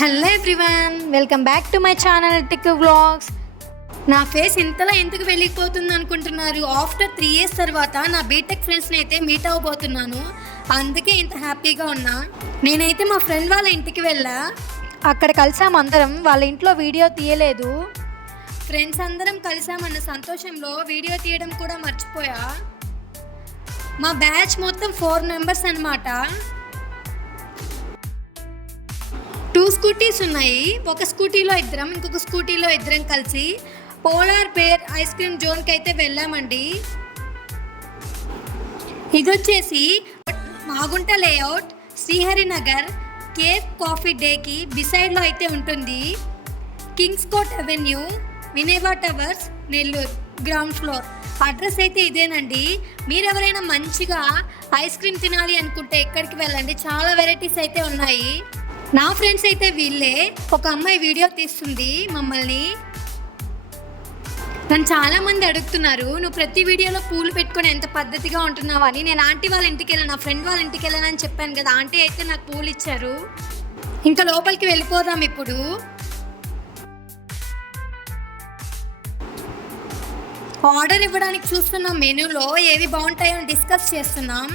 Hello everyone welcome back to my channel tick vlogs నా face ఇంతలా ఎందుకు వెళ్ళిపోతుంది అనుకుంటున్నారు? ఆఫ్టర్ త్రీ ఇయర్స్ తర్వాత నా బీటెక్ ఫ్రెండ్స్ని అయితే మీట్ అవ్వబోతున్నాను. అందుకే ఇంత హ్యాపీగా ఉన్నా. నేనైతే మా ఫ్రెండ్ వాళ్ళ ఇంటికి వెళ్ళా. అక్కడ కలిసాం అందరం వాళ్ళ ఇంట్లో వీడియో తీయలేదు. ఫ్రెండ్స్ అందరం కలిసామన్న సంతోషంలో వీడియో తీయడం కూడా మర్చిపోయా. మా బ్యాచ్ మొత్తం ఫోర్ మెంబర్స్ అనమాట టూ స్కూటీస్ ఉన్నాయి. ఒక స్కూటీలో ఇద్దరం ఇంకొక స్కూటీలో ఇద్దరం కలిసి పోలార్ బేర్ ఐస్ క్రీమ్ జోన్కి అయితే వెళ్ళామండి. ఇది వచ్చేసి Magunta layout Sriharinagar Cafe Coffee డేకి బిసైడ్లో అయితే ఉంటుంది. Kings coat avenue వినేవా towers Nellore ground floor address అయితే ఇదేనండి. మీరు ఎవరైనా మంచిగా ఐస్ క్రీమ్ తినాలి అనుకుంటే ఎక్కడికి వెళ్ళండి. చాలా వెరైటీస్ అయితే ఉన్నాయి. నా ఫ్రెండ్స్ అయితే వీళ్ళే. ఒక అమ్మాయి వీడియో తీస్తుంది మమ్మల్ని. నన్ను చాలామంది అడుగుతున్నారు నువ్వు ప్రతి వీడియోలో పూలు పెట్టుకొని ఎంత పద్ధతిగా ఉంటున్నావు? అని. నేను ఆంటీ వాళ్ళ ఇంటికి వెళ్ళాను నా ఫ్రెండ్ వాళ్ళ ఇంటికి వెళ్ళానని చెప్పాను కదా. ఆంటీ అయితే నాకు పూలు ఇచ్చారు. ఇంకా లోపలికి వెళ్ళిపోదాం ఇప్పుడు. ఆర్డర్ ఇవ్వడానికి చూస్తున్నాం మెనూలో ఏవి బాగుంటాయో అని డిస్కస్ చేస్తున్నాం.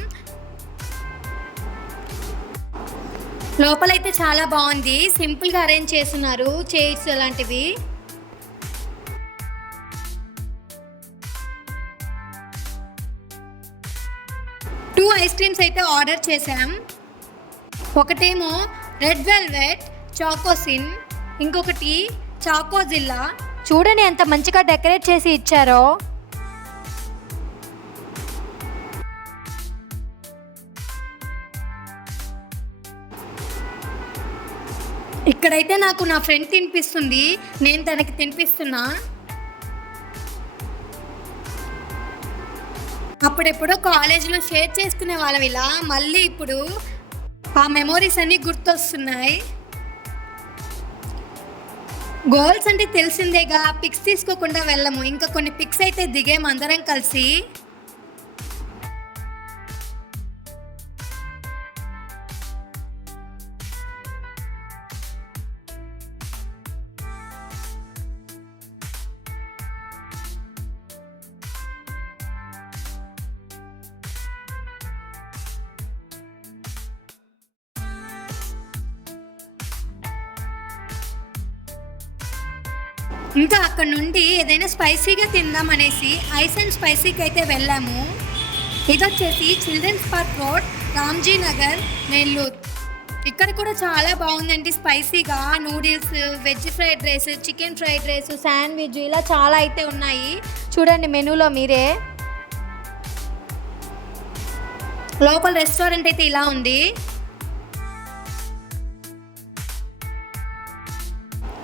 లోపలైతే చాలా బాగుంది. సింపుల్గా అరేంజ్ చేస్తున్నారు. చైర్స్ అలాంటివి. టూ ఐస్ క్రీమ్స్ అయితే ఆర్డర్ చేశాం. ఒకటేమో రెడ్ వెల్వెట్ చాకోసిన్ ఇంకొకటి చాకోజిల్లా చూడండి ఎంత మంచిగా డెకరేట్ చేసి ఇచ్చారో. ఇక్కడైతే నాకు నా ఫ్రెండ్ తినిపిస్తుంది. నేను తనకి తినిపిస్తున్నా. అప్పుడెప్పుడో కాలేజీలో షేర్ చేసుకునే వాళ్ళం ఇలా. మళ్ళీ ఇప్పుడు ఆ మెమోరీస్ అన్నీ గుర్తొస్తున్నాయి. గోల్స్ అంటే తెలిసిందేగా. పిక్స్ తీసుకోకుండా వెళ్ళము. ఇంకా కొన్ని పిక్స్ అయితే దిగేమందరం అందరం కలిసి. ఇంకా అక్కడ నుండి ఏదైనా స్పైసీగా తిందాం అనేసి ఐస్ అండ్ స్పైసీకి అయితే వెళ్ళాము. ఇది వచ్చేసి children's park road Ramji Nagar Nellore. ఇక్కడ కూడా చాలా బాగుందండి స్పైసీగా. Noodles veg fried rice chicken fried rice sandwich ఇలా చాలా అయితే ఉన్నాయి. చూడండి మెనూలో మీరే. లోకల్ రెస్టారెంట్ అయితే ఇలా ఉంది.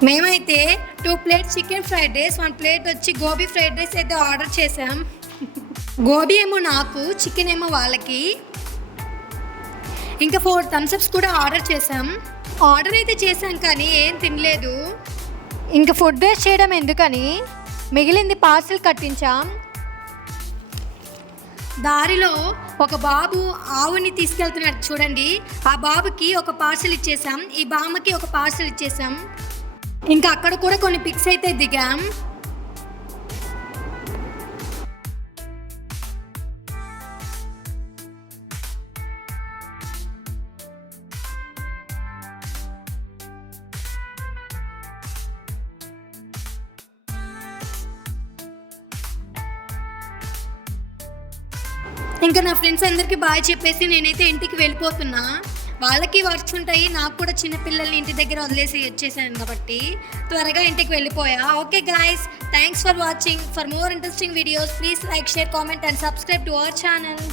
మేమైతే two plates chicken fried rice one plate వచ్చి గోబీ ఫ్రైడ్ రైస్ అయితే ఆర్డర్ చేసాం గోబీ ఏమో నాకు చికెన్ ఏమో వాళ్ళకి. ఇంకా ఫోర్ థమ్స్అప్స్ కూడా ఆర్డర్ చేసాం ఆర్డర్ అయితే చేసాం కానీ ఏం తినలేదు. ఇంకా ఫుడ్ వేస్ట్ చేయడం ఎందుకని మిగిలింది పార్సిల్ కట్టించాం. దారిలో ఒక బాబు ఆవుని తీసుకెళ్తున్నారు చూడండి. ఆ బాబుకి ఒక పార్సల్ ఇచ్చేసాం ఈ బామ్మకి ఒక పార్సల్ ఇచ్చేసాం ఇంకా అక్కడ కూడా కొన్ని పిక్స్ అయితే దిగాం. ఇంకా నా ఫ్రెండ్స్ అందరికీ బాయ్ చెప్పేసి నేనైతే ఇంటికి వెళ్ళిపోతున్నా. వాళ్ళకి వర్క్స్ ఉంటాయి నాకు కూడా చిన్నపిల్లల్ని ఇంటి దగ్గర వదిలేసి వచ్చేసాను కాబట్టి త్వరగా ఇంటికి వెళ్ళిపోయా. Okay guys thanks for watching for more interesting videos please like share comment and subscribe to our channel